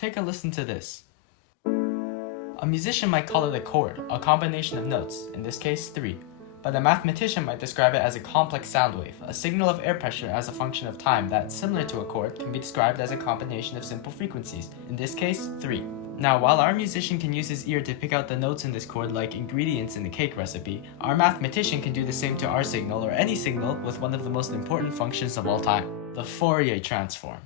Take a listen to this. A musician might call it a chord, a combination of notes, in this case 3. But a mathematician might describe it as a complex sound wave, a signal of air pressure as a function of time that, similar to a chord, can be described as a combination of simple frequencies, in this case 3. Now, while our musician can use his ear to pick out the notes in this chord like ingredients in the cake recipe, our mathematician can do the same to our signal or any signal with one of the most important functions of all time, the Fourier transform.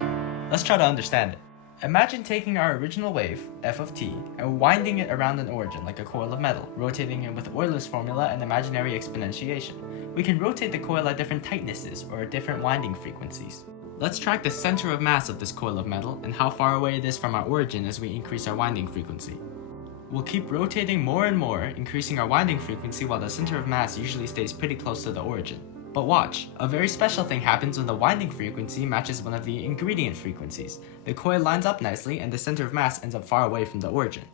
Let's try to understand it. Imagine taking our original wave, f of t, and winding it around an origin like a coil of metal, rotating it with Euler's formula and imaginary exponentiation. We can rotate the coil at different tightnesses or at different winding frequencies. Let's track the center of mass of this coil of metal and how far away it is from our origin as we increase our winding frequency. We'll keep rotating more and more, increasing our winding frequency while the center of mass usually stays pretty close to the origin. But watch, a very special thing happens when the winding frequency matches one of the ingredient frequencies. The coil lines up nicely and the center of mass ends up far away from the origin.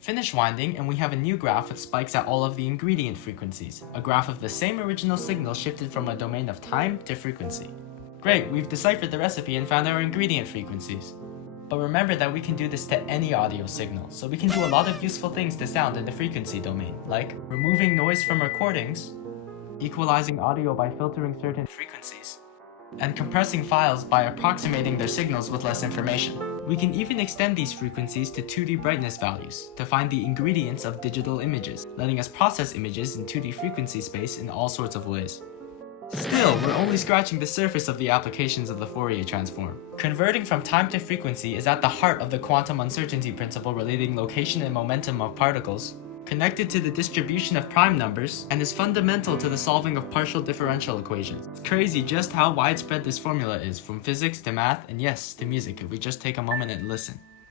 Finish winding and we have a new graph with spikes at all of the ingredient frequencies, a graph of the same original signal shifted from a domain of time to frequency. Great, we've deciphered the recipe and found our ingredient frequencies. But remember that we can do this to any audio signal, so we can do a lot of useful things to sound in the frequency domain, like removing noise from recordings, equalizing audio by filtering certain frequencies, and compressing files by approximating their signals with less information. We can even extend these frequencies to 2D brightness values to find the ingredients of digital images, letting us process images in 2D frequency space in all sorts of ways. Still, we're only scratching the surface of the applications of the Fourier transform. Converting from time to frequency is at the heart of the quantum uncertainty principle relating location and momentum of particles, connected to the distribution of prime numbers, and is fundamental to the solving of partial differential equations. It's crazy just how widespread this formula is, from physics to math, and yes, to music, if we just take a moment and listen.